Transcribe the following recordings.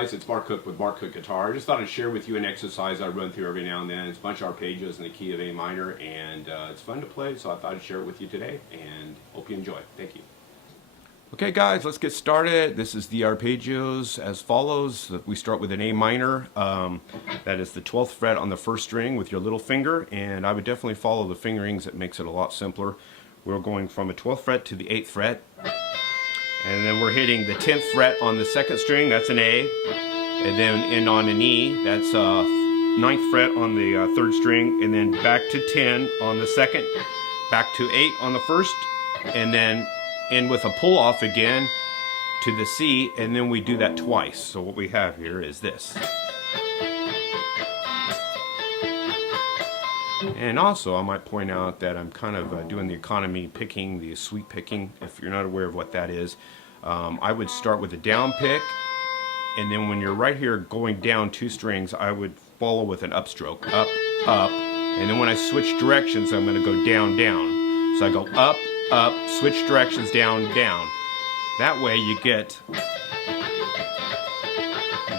guys, it's Mark Cook with Mark Cook Guitar. I just thought I'd share with you an exercise I run through every now and then. It's a bunch of arpeggios in the key of A minor, and it's fun to play, so I thought I'd share it with you today, and hope you enjoy. Thank you. Okay guys, let's get started. This is the arpeggios as follows. We start with an A minor. That is the 12th fret on the first string with your little finger, and I would definitely follow the fingerings. It makes it a lot simpler. We're going from a 12th fret to the 8th fret. And then we're hitting the 10th fret on the second string, that's an A. And then in on an E, that's 9th fret on the third string. And then back to 10 on the second, back to 8 on the first. And then in with a pull off again to the C, and then we do that twice. So what we have here is this. And also, I might point out that I'm kind of doing the economy picking, the sweep picking. If you're not aware of what that is, I would start with a down pick, and then when you're right here going down 2 strings, I would follow with an upstroke, up, up, and then when I switch directions, I'm going to go down, down. So I go up, up, switch directions, down, down. That way you get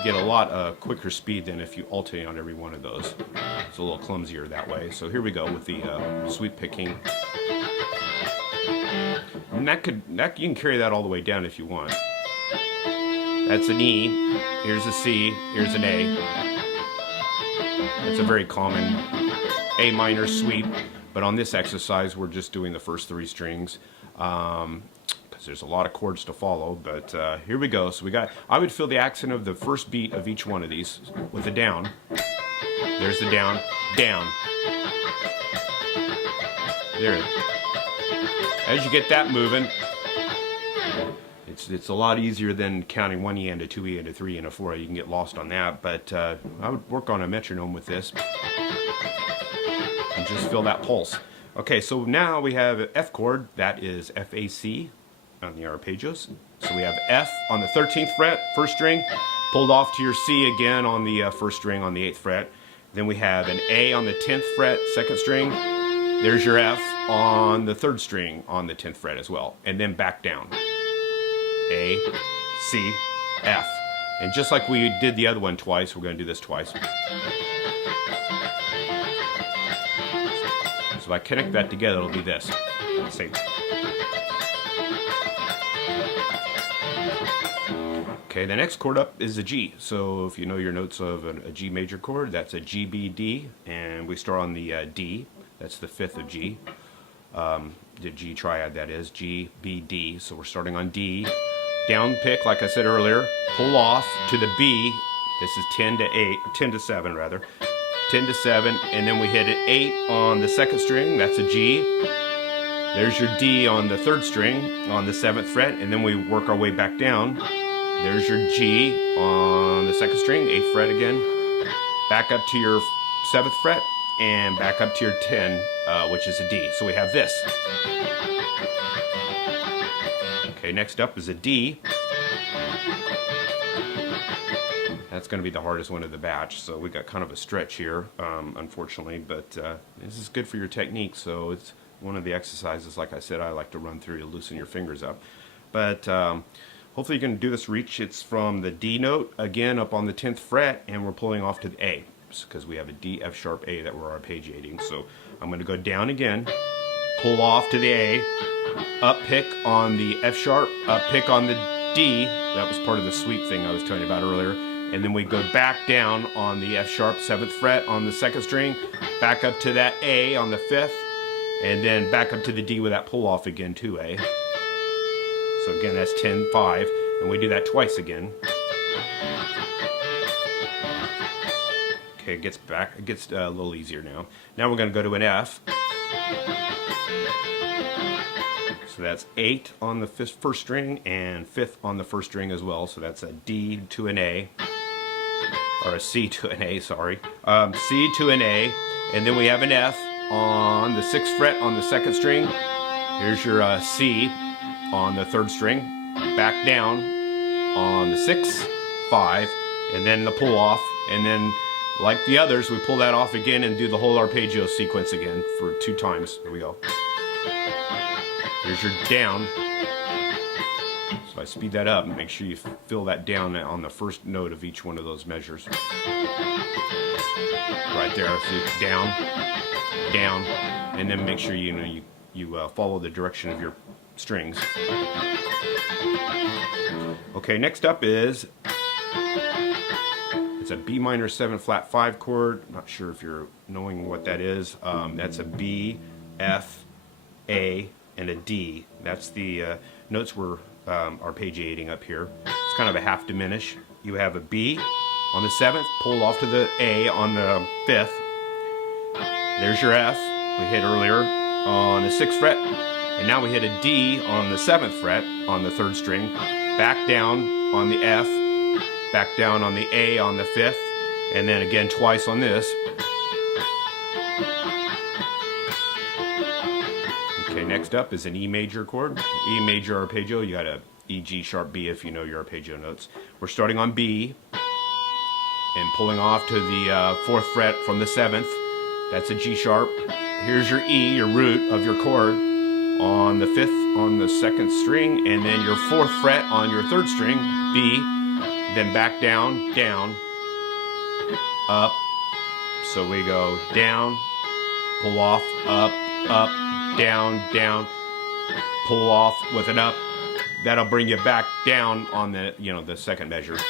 a lot quicker speed than if you alternate on every one of those. It's a little clumsier that way. So here we go with the sweep picking. And you can carry that all the way down if you want. That's an E, here's a C, here's an A. It's a very common A minor sweep, but on this exercise we're just doing the first 3 strings. There's a lot of chords to follow, but here we go. So I would feel the accent of the first beat of each one of these with the down. There's the down, down. There. As you get that moving, it's a lot easier than counting 1 E and a 2 E and a 3 and a 4. You can get lost on that, but I would work on a metronome with this and just feel that pulse. Okay, so now we have an F chord. That is F-A-C on the arpeggios. So we have F on the 13th fret, first string, pulled off to your C again on the first string on the 8th fret. Then we have an A on the 10th fret, second string. There's your F on the 3rd string on the 10th fret as well. And then back down. A, C, F. And just like we did the other one twice, we're going to do this twice. So if I connect that together, it'll be this. Same. Okay, the next chord up is a G. So if you know your notes of a G major chord, that's a G, B, D, and we start on the D. That's the 5th of G. The G triad, that is, G, B, D. So we're starting on D. Down pick, like I said earlier, pull off to the B. This is 10 to 8, 10 to 7 rather. 10 to 7, and then we hit an 8 on the second string, that's a G. There's your D on the 3rd string on the 7th fret, and then we work our way back down. There's your G on the 2nd string, 8th fret again. Back up to your 7th fret, and back up to your 10, which is a D. So we have this. Okay, next up is a D. That's going to be the hardest one of the batch, so we got kind of a stretch here, unfortunately, but this is good for your technique, so it's one of the exercises, like I said, I like to run through to loosen your fingers up. But hopefully you can do this reach. It's from the D note, again, up on the 10th fret, and we're pulling off to the A, because we have a D, F sharp, A that we're arpeggiating. So I'm going to go down again, pull off to the A, up pick on the F sharp, up pick on the D. That was part of the sweep thing I was telling you about earlier. And then we go back down on the F sharp, 7th fret on the 2nd string, back up to that A on the 5th, and then back up to the D with that pull off again to A. So again, that's 10, 5, and we do that twice again. Okay, it gets a little easier now. Now we're going to go to an F. So that's 8 on the first string and 5th on the first string as well. So that's a D to an A, or a C to an A, sorry. C to an A, and then we have an F on the 6th fret on the 2nd string. Here's your C on the 3rd string, back down on the 6th, 5, and then the pull off, and then like the others, we pull that off again and do the whole arpeggio sequence again for 2 times. Here we go. Here's your down. So So I speed that up and make sure you fill that down on the first note of each one of those measures. Right there, see, down, down, and then make sure you follow the direction of your strings. Okay, next up is it's a B minor 7 flat 5 chord. Not sure if you're knowing what that is. That's a B, F, A, and a D. That's the notes we're arpeggiating up here. It's kind of a half diminish. You have a B on the 7th, pulled off to the A on the 5th. There's your F we hit earlier on the 6th fret, and now we hit a D on the 7th fret on the 3rd string, back down on the F, back down on the A on the 5th, and then again twice on this. Okay, next up is an E major chord, E major arpeggio. You got a E, G sharp, B if you know your arpeggio notes. We're starting on B and pulling off to the 4th fret from the 7th. That's a G sharp. Here's your E, your root of your chord, on the 5th on the 2nd string, and then your 4th fret on your 3rd string, B, then back down, down, up. So we go down, pull off, up, up, down, down, pull off with an up. That'll bring you back down on the, the second measure. See,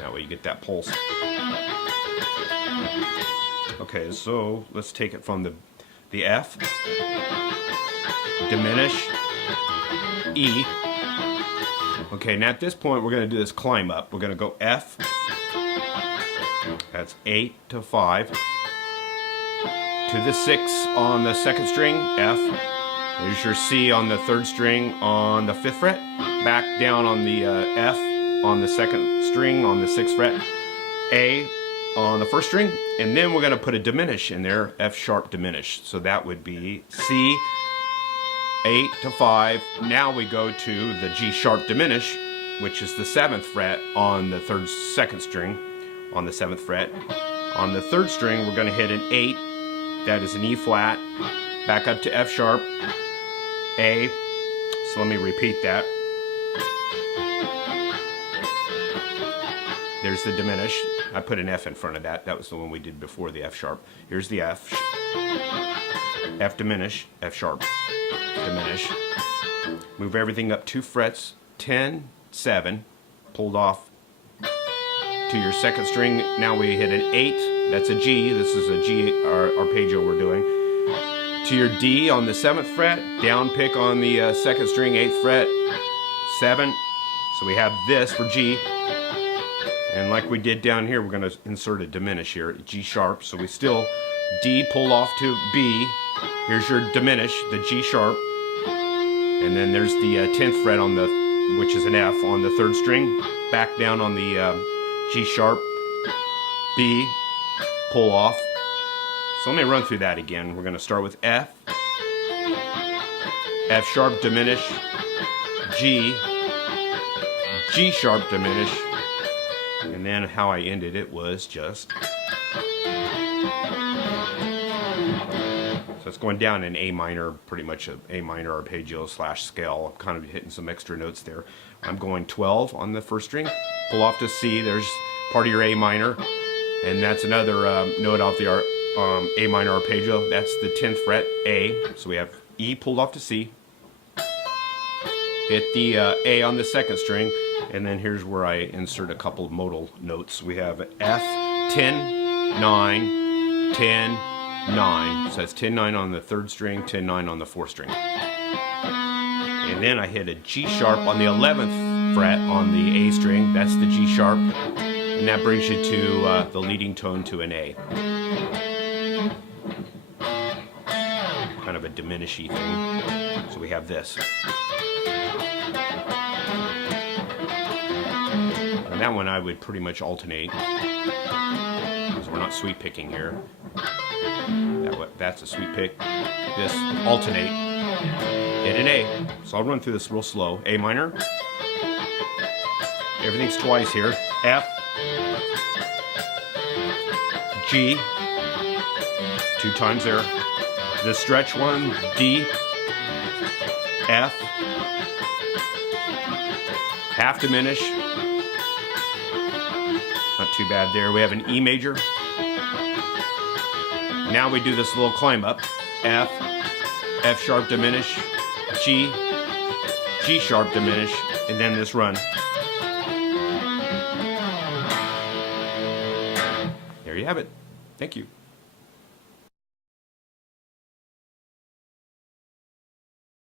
that way you get that pulse. Okay, so let's take it from the F, diminish, E. Okay, now at this point we're going to do this climb up. We're going to go F, that's 8 to 5, to the 6 on the 2nd string, F. There's your C on the 3rd string on the 5th fret, back down on the F on the 2nd string on the 6th fret, A on the 1st string, and then we're going to put a diminish in there, F sharp diminish. So that would be C, 8 to 5. Now we go to the G sharp diminish, which is the 7th fret on the 2nd string on the 7th fret. On the 3rd string we're going to hit an 8, that is an E flat, back up to F sharp, A. So let me repeat that. There's the diminish. I put an F in front of that. That was the one we did before the F sharp. Here's the F. F diminish, F sharp, diminish. Move everything up 2 frets, 10, 7, pulled off to your 2nd string. Now we hit an 8. That's a G. This is a G arpeggio we're doing. To your D on the 7th fret, down pick on the 2nd string, 8th fret, 7. So we have this for G. And like we did down here, we're going to insert a diminish here, G sharp. So we still D, pull off to B. Here's your diminish, the G sharp. And then there's the 10th fret on the, which is an F on the 3rd string. Back down on the G sharp, B, pull off. So let me run through that again. We're going to start with F, F sharp diminish, G, G sharp diminish, and then how I ended it was just. So it's going down in A minor, pretty much a A minor arpeggio / scale. I'm kind of hitting some extra notes there. I'm going 12 on the 1st string, pull off to C. There's part of your A minor, and that's another note off the A minor arpeggio. That's the 10th fret, A. So we have E pulled off to C. Hit the A on the 2nd string, and then here's where I insert a couple of modal notes. We have F, 10, 9, 10, 9. So that's 10, 9 on the 3rd string, 10, 9 on the 4th string. And then I hit a G sharp on the 11th fret on the A string. That's the G sharp. And that brings you to the leading tone to an A. Kind of a diminishing thing. So we have this. And that one I would pretty much alternate, because we're not sweep picking here. That's a sweep pick. This alternate. Hit an A. So I'll run through this real slow. A minor. Everything's twice here. F. G. 2 times there. The stretch one. D. F, half diminish, not too bad there. We have an E major. Now we do this little climb up, F, F sharp diminish, G, G sharp diminish, and then this run. There you have it. Thank you.